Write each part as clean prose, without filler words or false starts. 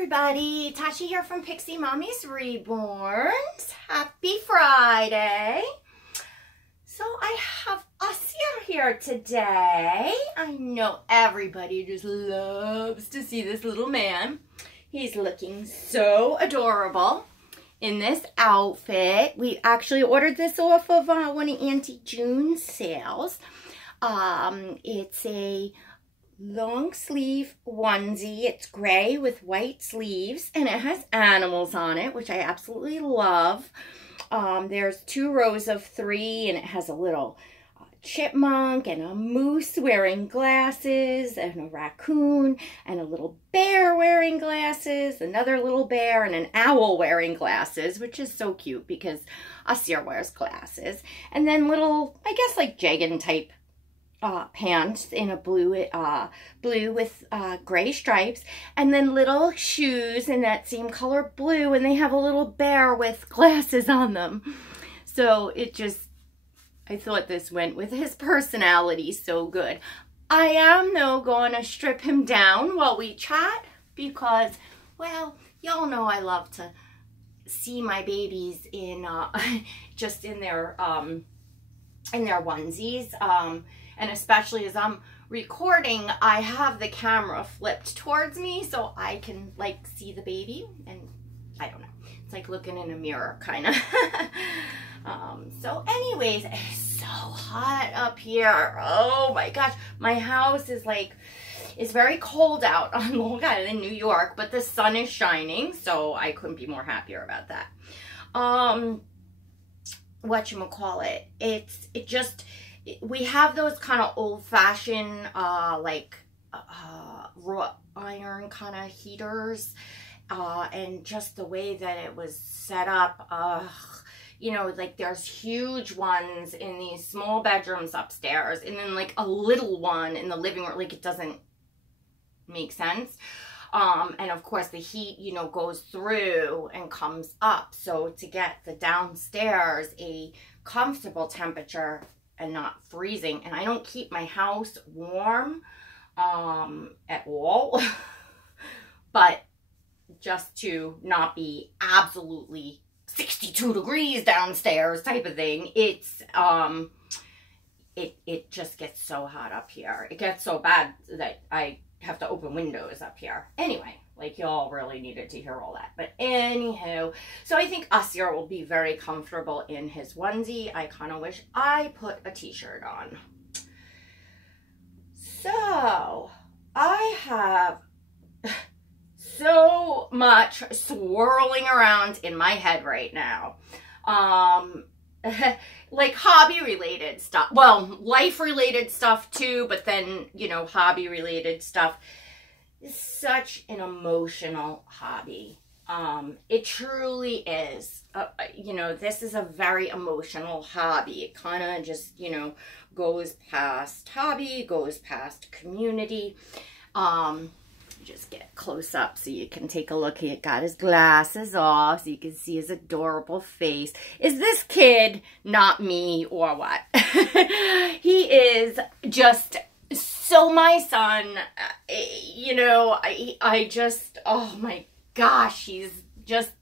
everybody, Tasha here from Pixie Mommy's Reborn. Happy Friday. So I have Aasir here today. I know everybody just loves to see this little man. He's looking so adorable in this outfit. We actually ordered this off of one of Auntie June's sales. It's a long sleeve onesie. It's gray with white sleeves and it has animals on it, which I absolutely love. There's 2 rows of 3 and it has a little chipmunk and a moose wearing glasses and a raccoon and a little bear wearing glasses, another little bear and an owl wearing glasses, which is so cute because Aasir wears glasses. And then little, I guess like jegging type pants in a blue with gray stripes, and then little shoes in that same color blue, and they have a little bear with glasses on them. So it just, I thought this went with his personality so good. I am though going to strip him down while we chat because, well, y'all know I love to see my babies in just in their onesies. And especially as I'm recording, I have the camera flipped towards me so I can like see the baby, and I don't know, it's like looking in a mirror kind of. So anyways, it's so hot up here. Oh my gosh, my house is like, it's very cold out on Long Island in New York, but the sun is shining, so I couldn't be more happier about that. Whatchamacallit, we have those kind of old-fashioned, like, wrought iron kind of heaters, and just the way that it was set up, you know, like there's huge ones in these small bedrooms upstairs, and then like a little one in the living room, like it doesn't make sense. And of course the heat, you know, goes through and comes up, so to get the downstairs a comfortable temperature and not freezing, and I don't keep my house warm at all, but just to not be absolutely 62 degrees downstairs type of thing, it's it just gets so hot up here. It gets so bad that I have to open windows up here. Anyway, like y'all really needed to hear all that. But anywho, so I think Aasir will be very comfortable in his onesie. I kind of wish I put a t-shirt on. So I have so much swirling around in my head right now. Like hobby related stuff, well, life related stuff too, but then, you know, hobby related stuff is such an emotional hobby. It truly is. You know, this is a very emotional hobby. It kind of just, you know, goes past hobby, goes past community. Just get close up so you can take a look. He got his glasses off so you can see his adorable face. Is this kid not me or what? He is just so my son. You know, I just, oh my gosh, he's just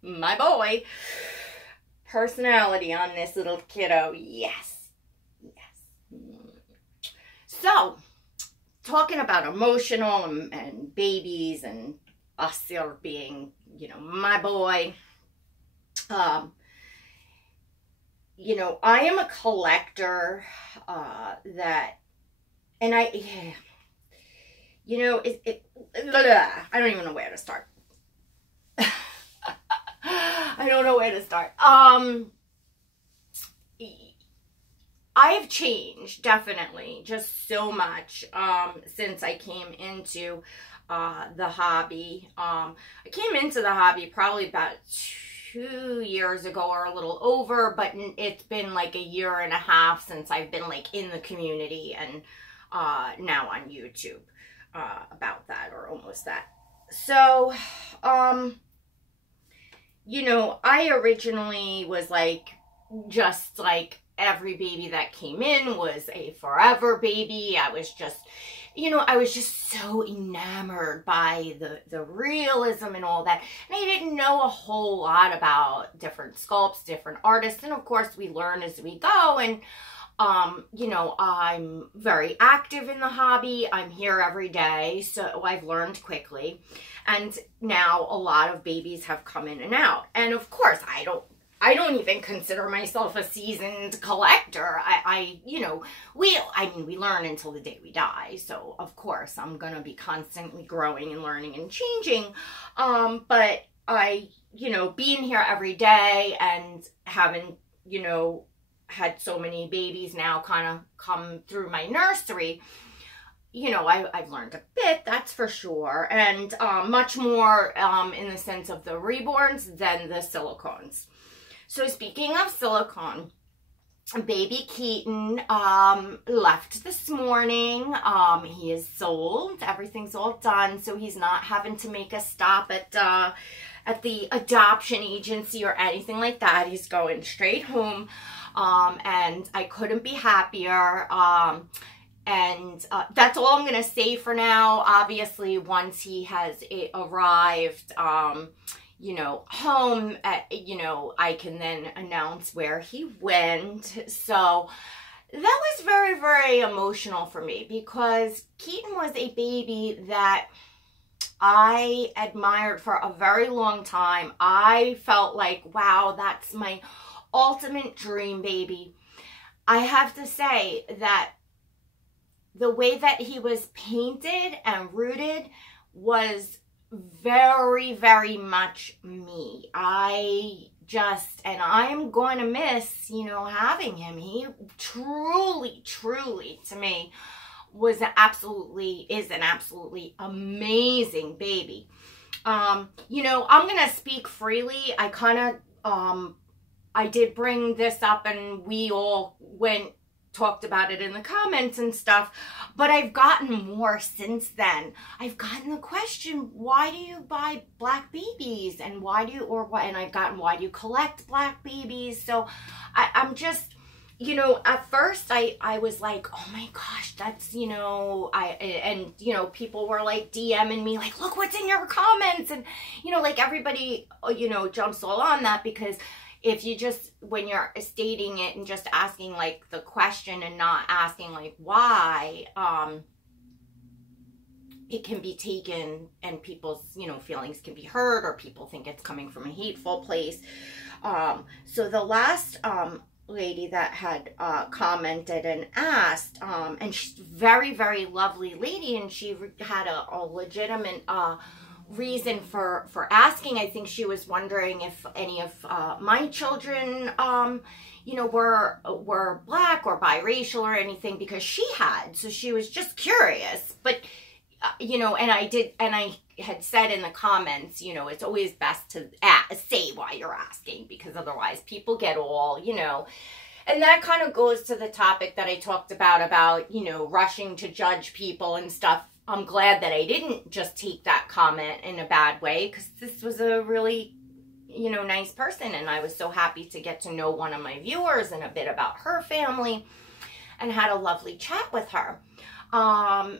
my boy. Personality on this little kiddo. Yes. Yes. So, talking about emotional and babies and Aasir being, you know, my boy. You know, I am a collector and you know, I don't even know where to start. I don't know where to start. I have changed, definitely, just so much since I came into the hobby. I came into the hobby probably about 2 years ago or a little over, but it's been like 1.5 years since I've been like in the community and now on YouTube about that, or almost that. So, you know, I originally was like, just like, every baby that came in was a forever baby. I was just I was just so enamored by the realism and all that. And I didn't know a whole lot about different sculpts, different artists. And of course, we learn as we go. And, I'm very active in the hobby. I'm here every day. So I've learned quickly. And now a lot of babies have come in and out. And of course, I don't even consider myself a seasoned collector. We learn until the day we die. So of course I'm going to be constantly growing and learning and changing. But being here every day and having, had so many babies now kind of come through my nursery, I've learned a bit, that's for sure. And much more in the sense of the Reborns than the silicones. So speaking of silicone, baby Keaton left this morning. He is sold. Everything's all done, so he's not having to make a stop at the adoption agency or anything like that. He's going straight home, and I couldn't be happier. And that's all I'm going to say for now. Obviously, once he has arrived, home, I can then announce where he went. So that was very, very emotional for me because Keaton was a baby that I admired for a very long time. I felt like, wow, that's my ultimate dream baby. I have to say that the way that he was painted and rooted was very, very much me. I'm going to miss, having him. He truly, to me, is an absolutely amazing baby. I'm going to speak freely. I did bring this up and we all talked about it in the comments and stuff, but I've gotten more since then. I've gotten the question, why do you buy black babies? And I've gotten, why do you collect black babies? So I'm just, at first I was like, oh my gosh, that's, people were like DMing me like, look what's in your comments. And, everybody, jumps all on that because if you just, when you're stating it and just asking like the question and not asking like why, it can be taken and people's, feelings can be hurt or people think it's coming from a hateful place. So the last lady that had commented and asked, and she's a very, very lovely lady, and she had a legitimate reason for asking. I think she was wondering if any of my children were black or biracial or anything, because she had, so she was just curious. But and I had said in the comments, it's always best to say why you're asking, because otherwise people get all, and that kind of goes to the topic that I talked about, rushing to judge people and stuff. I'm glad that I didn't just take that comment in a bad way, because this was a really, nice person. And I was so happy to get to know one of my viewers and a bit about her family and had a lovely chat with her.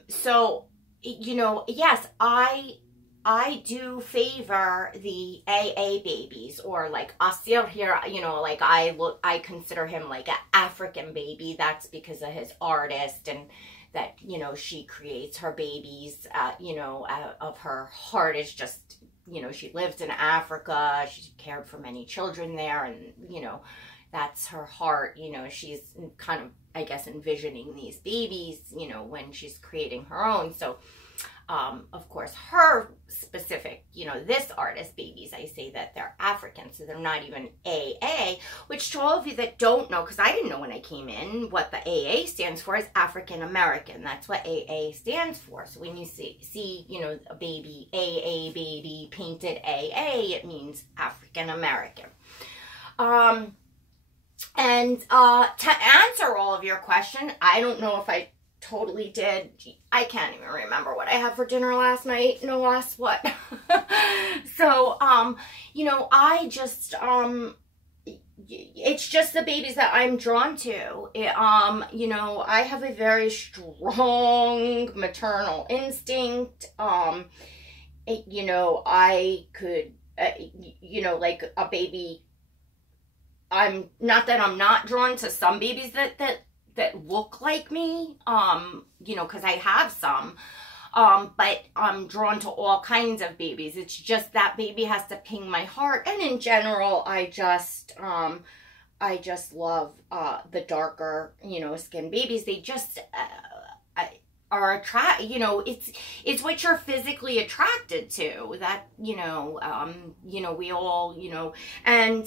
So, yes, I do favor the AA babies, or like Aasir here, I consider him like an African baby. That's because of his artist, and that, she creates her babies, out of her heart. Is just, she lived in Africa. She cared for many children there. And, that's her heart. She's kind of, I guess, envisioning these babies, when she's creating her own. So, of course, her specific, this artist babies, I say that they're African, so they're not even AA, which to all of you that don't know, because I didn't know when I came in, what the AA stands for is African American. That's what AA stands for. So when you see a baby, AA baby, painted AA, it means African American. And to answer all of your question, I don't know if I totally did. I can't even remember what I had for dinner last night. No, last what? So, I just, it's just the babies that I'm drawn to. You know, I have a very strong maternal instinct. You know, I could, you know, like a baby, not that I'm not drawn to some babies that look like me, you know, because I have some, but I'm drawn to all kinds of babies. It's just that baby has to ping my heart. And in general, I just love the darker, you know, skin babies. They just are you know, it's what you're physically attracted to. That, you know, we all, you know, and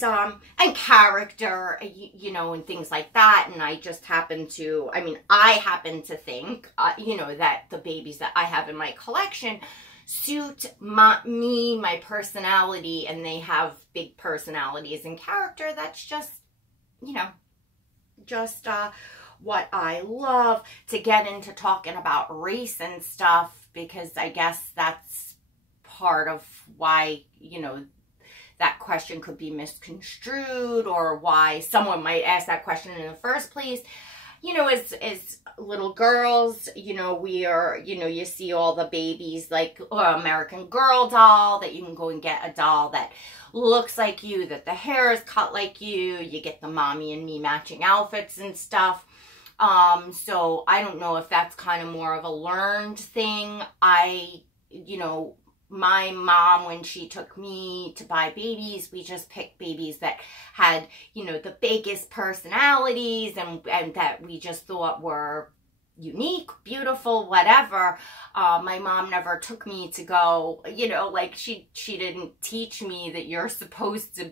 character, you know, and things like that. And I just happen to, I happen to think, you know, that the babies that I have in my collection suit me, my personality, and they have big personalities and character. That's just, you know, just what I love. To get into talking about race and stuff, because I guess that's part of why, you know, that question could be misconstrued, or why someone might ask that question in the first place. You know, as little girls, you know, we are, you know, you see all the babies, like American Girl doll, that you can go and get a doll that looks like you, that the hair is cut like you get the mommy and me matching outfits and stuff. So I don't know if that's kind of more of a learned thing. You know, my mom, when she took me to buy babies, we just picked babies that had, you know, the biggest personalities and that we just thought were unique, beautiful, whatever. My mom never took me to go, you know, like she didn't teach me that you're supposed to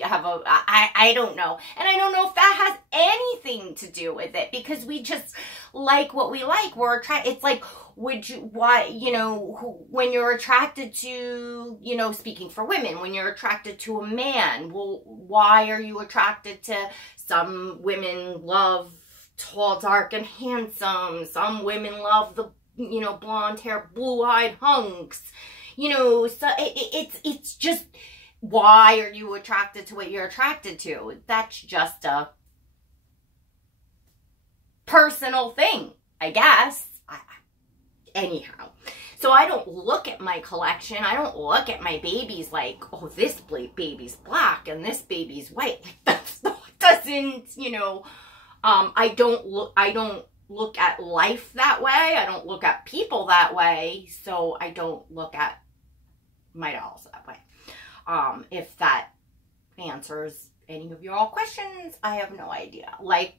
I don't know. And I don't know if that has anything to do with it, because we just like what we like. It's like, you know, when you're attracted to, you know, speaking for women, when you're attracted to a man, well, why are you attracted to, some women love tall, dark, and handsome. Some women love the, you know, blonde hair, blue-eyed hunks. You know, so it's just, why are you attracted to what you're attracted to? That's just a personal thing, I guess. Anyhow, so I don't look at my collection. I don't look at my babies like, oh, this baby's black and this baby's white. Like, that doesn't, you know. I don't look at life that way. I don't look at people that way. So I don't look at my dolls that way. If that answers any of your questions, I have no idea. Like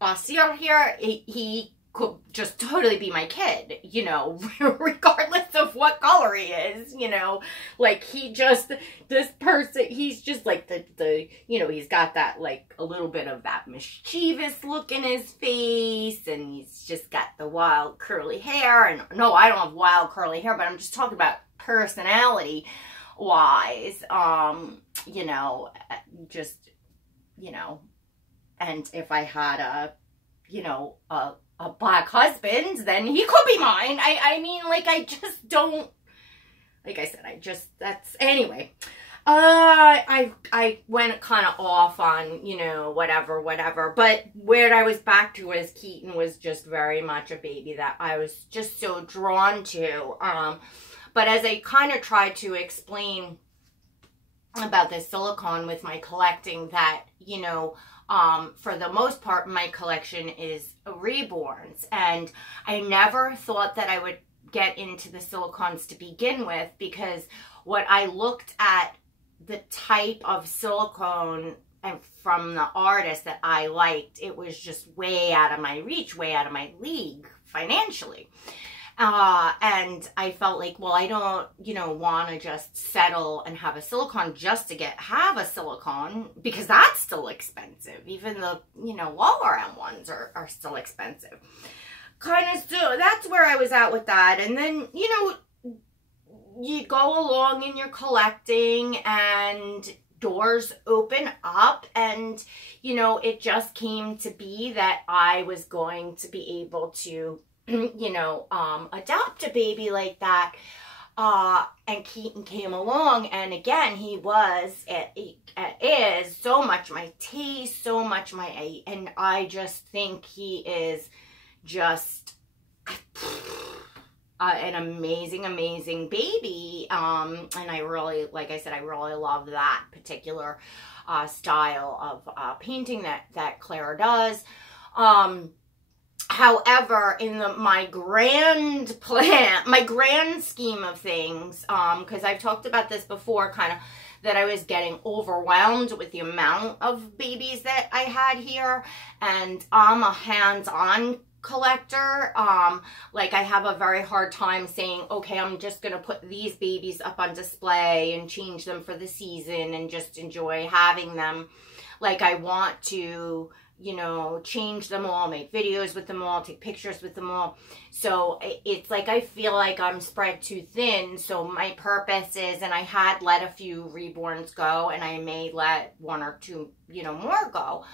Aasir here, he could just totally be my kid, you know, regardless of what color he is, you know, like he's just like the, you know, he's got that, like, a little bit of that mischievous look in his face, and he's just got the wild curly hair. And no, I don't have wild curly hair, but I'm just talking about personality wise, you know, just, you know, and if I had a black husband, then he could be mine. I mean, like, I just don't, like I said, that's, anyway. I went kind of off on, you know, whatever, but where I was back to was Keaton was just very much a baby that I was just so drawn to. But as I kind of tried to explain about this silicone with my collecting, that, you know, for the most part, my collection is Reborns, and I never thought that I would get into the silicones to begin with, because what I looked at, the type of silicone and from the artist that I liked, it was just way out of my reach, way out of my league financially. And I felt like, well, I don't, you know, want to just settle and have a silicone just to have a silicone, because that's still expensive. Even the, you know, lower end ones are still expensive. Kind of, so that's where I was at with that. And then, you know, you go along in your collecting and doors open up, and, you know, it just came to be that I was going to be able to, you know, adopt a baby like that. And Keaton came along, and again, he is so much my taste, so much and I just think he is just an amazing baby. And I really, like I said, I really love that particular style of painting that Claire does. However, in my grand plan, my grand scheme of things, because I've talked about this before, kind of, that I was getting overwhelmed with the amount of babies that I had here, and I'm a hands-on collector. Like, I have a very hard time saying, okay, I'm just gonna put these babies up on display and change them for the season and just enjoy having them. Like, I want to, you know, change them all, make videos with them all, take pictures with them all. So it's like I feel like I'm spread too thin. So my purpose is, and I had let a few reborns go, and I may let one or two, you know, more go.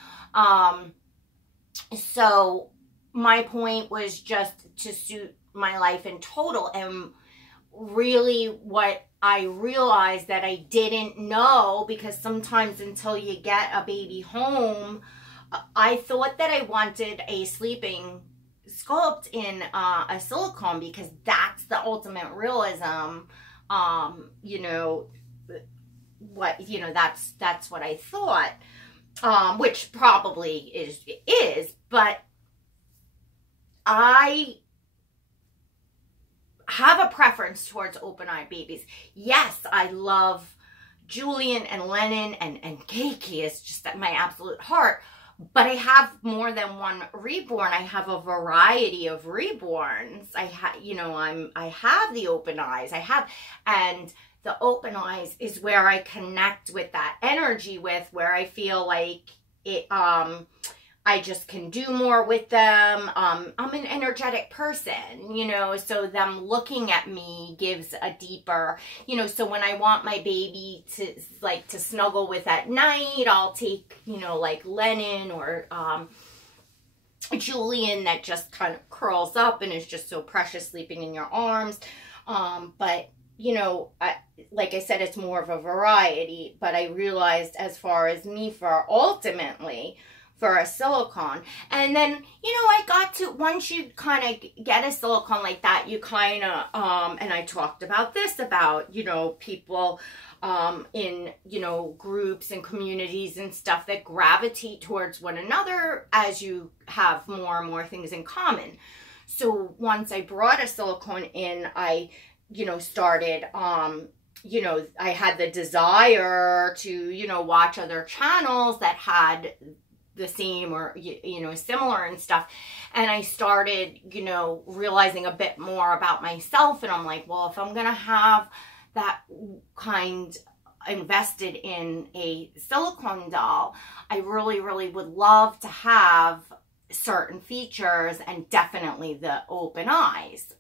So my point was just to suit my life in total. And really what I realized that I didn't know, because sometimes until you get a baby home, I thought that I wanted a sleeping sculpt in a silicone, because that's the ultimate realism. You know, that's what I thought, which probably is, but I have a preference towards open-eyed babies. Yes, I love Julian and Lennon, and Keiki is just at my absolute heart. But I have more than one reborn. I have a variety of reborns. I have the open eyes. And the open eyes is where I connect with that energy with, where I feel like it, I just can do more with them. I'm an energetic person, you know, so them looking at me gives a deeper, you know, so when I want my baby to snuggle with at night, I'll take, you know, like Lennon or Julian, that just kind of curls up and is just so precious sleeping in your arms. But, you know, like I said, it's more of a variety, but I realized as far as me ultimately, for a silicone. And then, you know, I got to, once you kind of get a silicone like that, you kind of, and I talked about this, about, you know, people in, you know, groups and communities and stuff that gravitate towards one another as you have more and more things in common. So once I brought a silicone in, I, you know, started, you know, I had the desire to, you know, watch other channels that had the same or, you know, similar and stuff. And I started, you know, realizing a bit more about myself. And I'm like, well, if I'm going to have that kind invested in a silicone doll, I really, really would love to have certain features, and definitely the open eyes,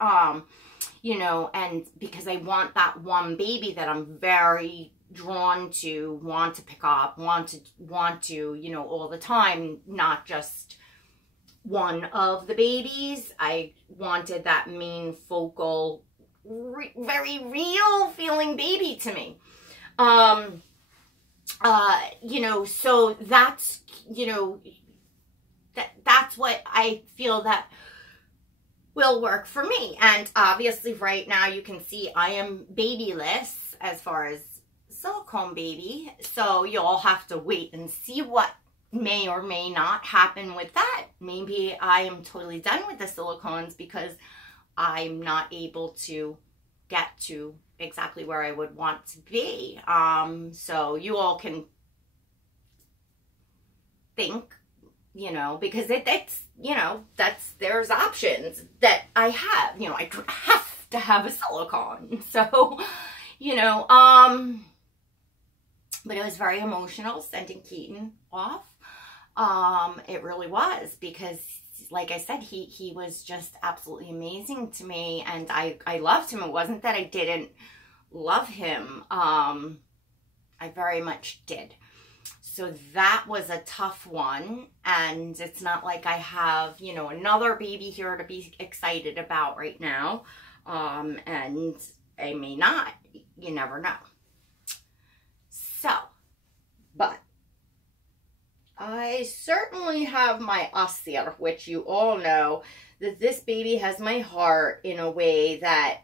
you know, and because I want that one baby that I'm very drawn to, want to pick up, want to, you know, all the time, not just one of the babies. I wanted that main focal, very real feeling baby to me. You know, so that's, you know, that's what I feel that will work for me. And obviously right now you can see I am babyless as far as silicone baby, so you'll have to wait and see what may or may not happen with that. Maybe I am totally done with the silicones because I'm not able to get to exactly where I would want to be. So you all can think, you know, because it's, you know, there's options that I have, you know, I have to have a silicone. So, you know, but it was very emotional sending Keaton off. It really was, because like I said, he was just absolutely amazing to me, and I loved him. It wasn't that I didn't love him. I very much did. So that was a tough one, and it's not like I have, you know, another baby here to be excited about right now. And I may not. You never know. So, but I certainly have my Aasir, which you all know that this baby has my heart in a way that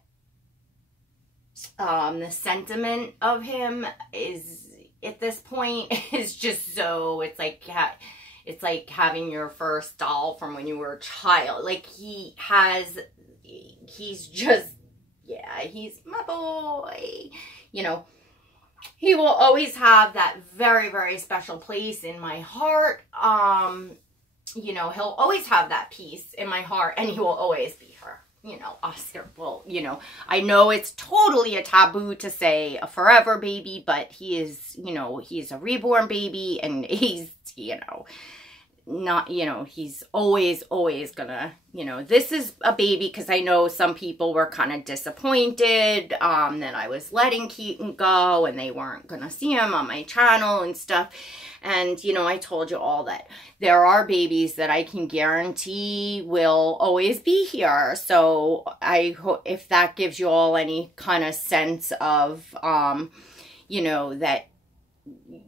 the sentiment of him is, at this point, is just so, it's like having your first doll from when you were a child. Like, he's just, yeah, he's my boy. You know, he will always have that very, very special place in my heart. You know, he'll always have that piece in my heart, and he will always be her. You know, Aasir will, you know, I know it's totally a taboo to say a forever baby, but he is, you know, he's a reborn baby, and he's, you know, not, you know, he's always gonna, you know, this is a baby, because I know some people were kind of disappointed that I was letting Keaton go and they weren't gonna see him on my channel and stuff. And, you know, I told you all that there are babies that I can guarantee will always be here. So I hope if that gives you all any kind of sense of, you know, that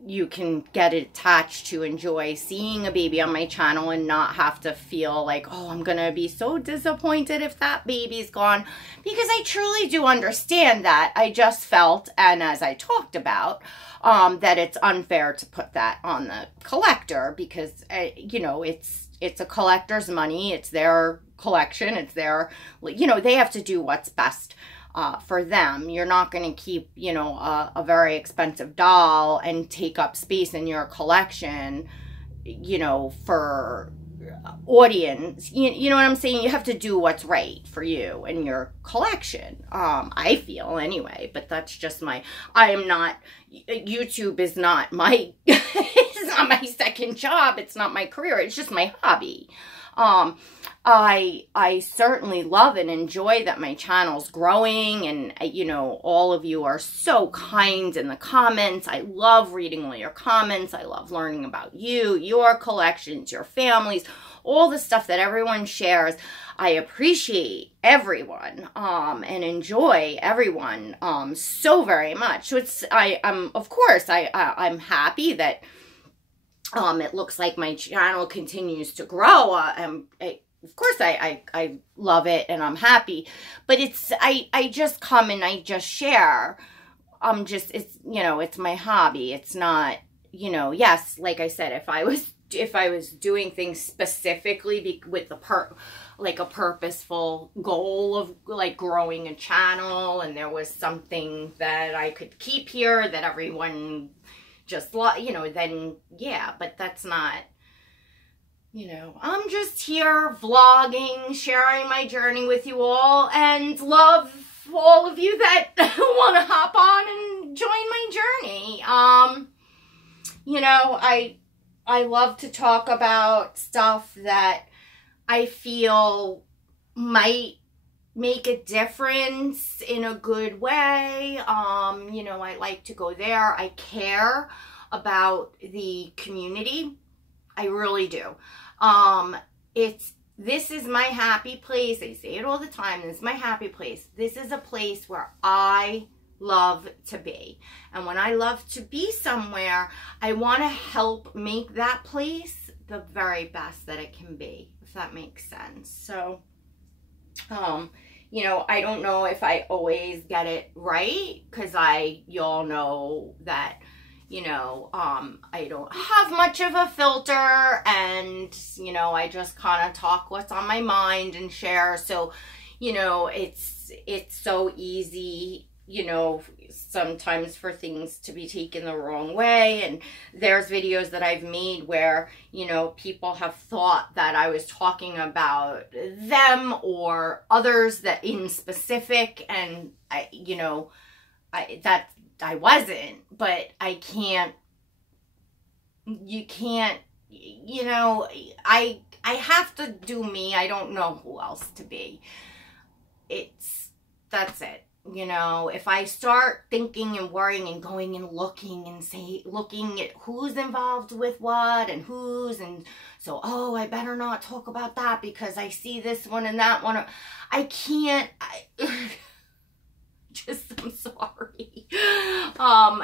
you can get attached to enjoy seeing a baby on my channel and not have to feel like, oh, I'm going to be so disappointed if that baby's gone, because I truly do understand that. I just felt, and as I talked about, that it's unfair to put that on the collector, because, you know, it's a collector's money. It's their collection. It's their, you know, they have to do what's best for them. You're not going to keep, you know, a very expensive doll and take up space in your collection, you know, for audience. You know what I'm saying? You have to do what's right for you and your collection. I feel anyway, but that's just my, I am not, YouTube is not my, it's not my second job. It's not my career. It's just my hobby. I certainly love and enjoy that my channel's growing, and, you know, all of you are so kind in the comments. I love reading all your comments. I love learning about you, your collections, your families, all the stuff that everyone shares. I appreciate everyone, and enjoy everyone, so very much. So it's, of course, I'm happy that, it looks like my channel continues to grow. Of course, I love it and I'm happy, but it's, I just come and I just share. It's, you know, it's my hobby. It's not, you know, yes, like I said, if I was doing things specifically with like a purposeful goal of like growing a channel, and there was something that I could keep here that everyone just, you know, then yeah, but that's not, you know, I'm just here vlogging, sharing my journey with you all, and love all of you that want to hop on and join my journey. You know, I love to talk about stuff that I feel might make a difference in a good way. You know, I like to go there. I care about the community. I really do. This is my happy place. I say it all the time. This is my happy place. This is a place where I love to be. And when I love to be somewhere, I want to help make that place the very best that it can be, if that makes sense. So, you know, I don't know if I always get it right, because you all know that, you know, I don't have much of a filter, and, you know, I just kind of talk what's on my mind and share. So, you know, it's so easy, you know, sometimes for things to be taken the wrong way. And there's videos that I've made where, you know, people have thought that I was talking about them or others that in specific, and I, you know, I wasn't, but you can't, you know, I have to do me. I don't know who else to be. That's it. You know, if I start thinking and worrying and going and looking at who's involved with what and who's, and so, oh, I better not talk about that because I see this one and that one. I can't, just, I'm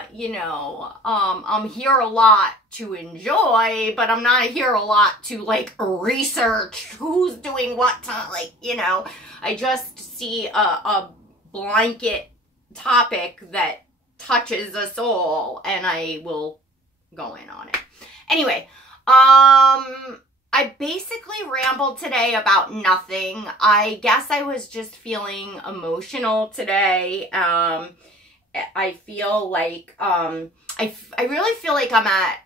here a lot to enjoy, but I'm not here a lot to like research who's doing what to, like, I just see a blanket topic that touches us all and I will go in on it. Anyway, I basically rambled today about nothing. I guess I was just feeling emotional today. I feel like, I really feel like I'm at,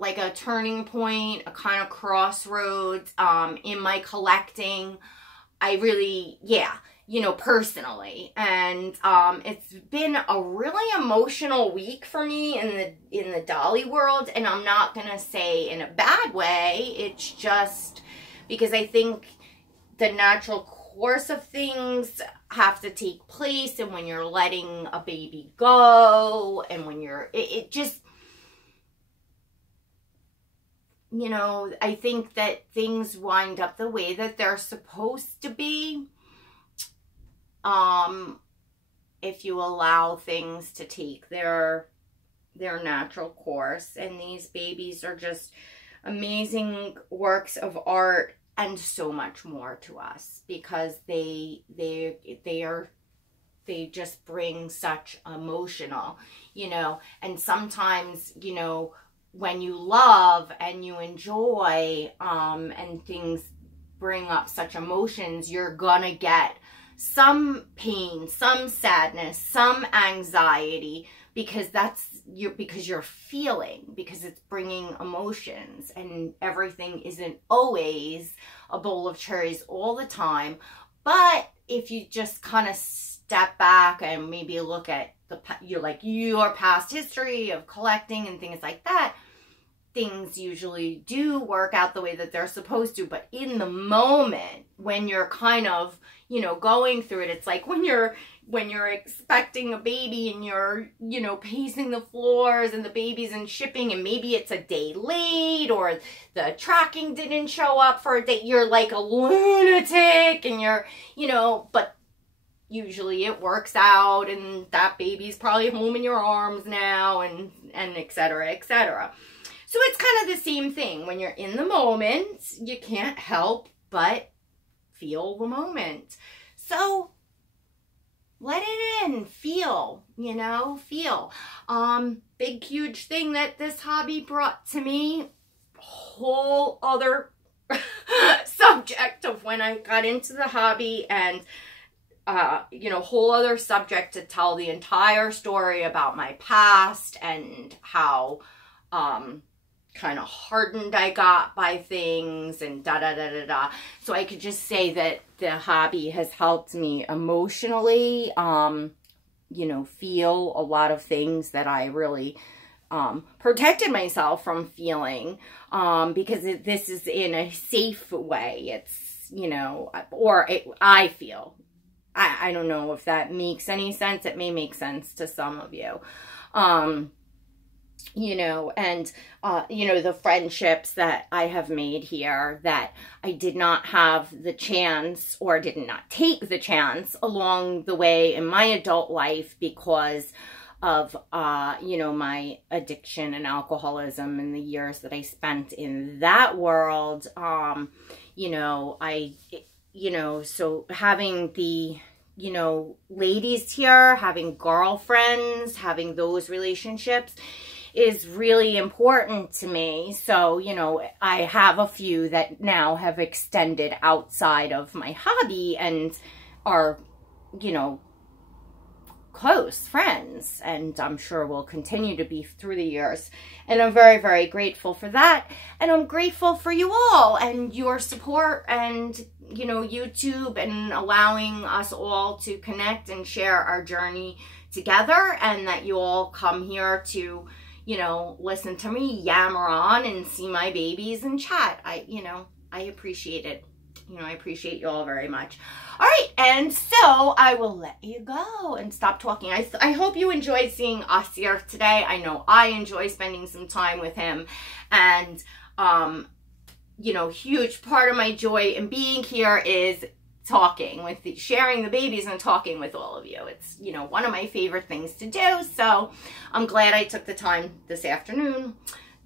like a turning point, a kind of crossroads, in my collecting. I really, personally. And, it's been a really emotional week for me in the dolly world. And I'm not going to say in a bad way. It's just because I think the natural course of things have to take place, and when you're letting a baby go, and when you're, it just, I think that things wind up the way that they're supposed to be, if you allow things to take their natural course. And these babies are just amazing works of art and so much more to us, because they just bring such emotional, and sometimes, when you love and you enjoy, and things bring up such emotions, you're gonna get some pain, some sadness, some anxiety, because you're feeling, because it's bringing emotions, and everything isn't always a bowl of cherries all the time. But if you just kind of step back and maybe look at your past history of collecting and things like that, things usually do work out the way that they're supposed to. But in the moment, when you're kind of, going through it, it's like when you're expecting a baby and you're, pacing the floors and the baby's in shipping and maybe it's a day late or the tracking didn't show up for a day, you're like a lunatic, and you're, but usually it works out and that baby's probably home in your arms now, and et cetera, et cetera. So it's kind of the same thing. When you're in the moment, you can't help but feel the moment. So let it in, feel, feel. Big, huge thing that this hobby brought to me, whole other subject of when I got into the hobby, and, whole other subject to tell the entire story about my past and how, kind of hardened I got by things and da-da-da-da-da. So I could just say that the hobby has helped me emotionally, feel a lot of things that I really protected myself from feeling, because this is in a safe way. It's, I feel. I don't know if that makes any sense. It may make sense to some of you. The friendships that I have made here that I did not have the chance, or did not take the chance along the way in my adult life because of, my addiction and alcoholism and the years that I spent in that world. So having the, ladies here, having girlfriends, having those relationships is really important to me. So, I have a few that now have extended outside of my hobby and are, close friends, and I'm sure will continue to be through the years. And I'm very, very grateful for that. And I'm grateful for you all and your support and, YouTube, and allowing us all to connect and share our journey together, and that you all come here to, listen to me yammer on and see my babies and chat. I appreciate it. I appreciate you all very much. All right, and so I will let you go and stop talking. I hope you enjoyed seeing Aasir today. I know I enjoy spending some time with him, and huge part of my joy in being here is talking with sharing the babies and talking with all of you. It's, you know, one of my favorite things to do. So I'm glad I took the time this afternoon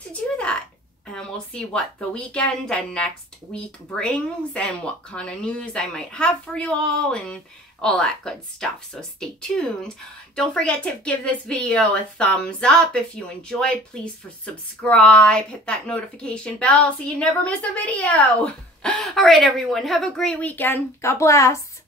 to do that. And we'll see what the weekend and next week brings and what kind of news I might have for you all and all that good stuff. So stay tuned. Don't forget to give this video a thumbs up. If you enjoyed, please subscribe, hit that notification bell so you never miss a video. All right, everyone, have a great weekend. God bless.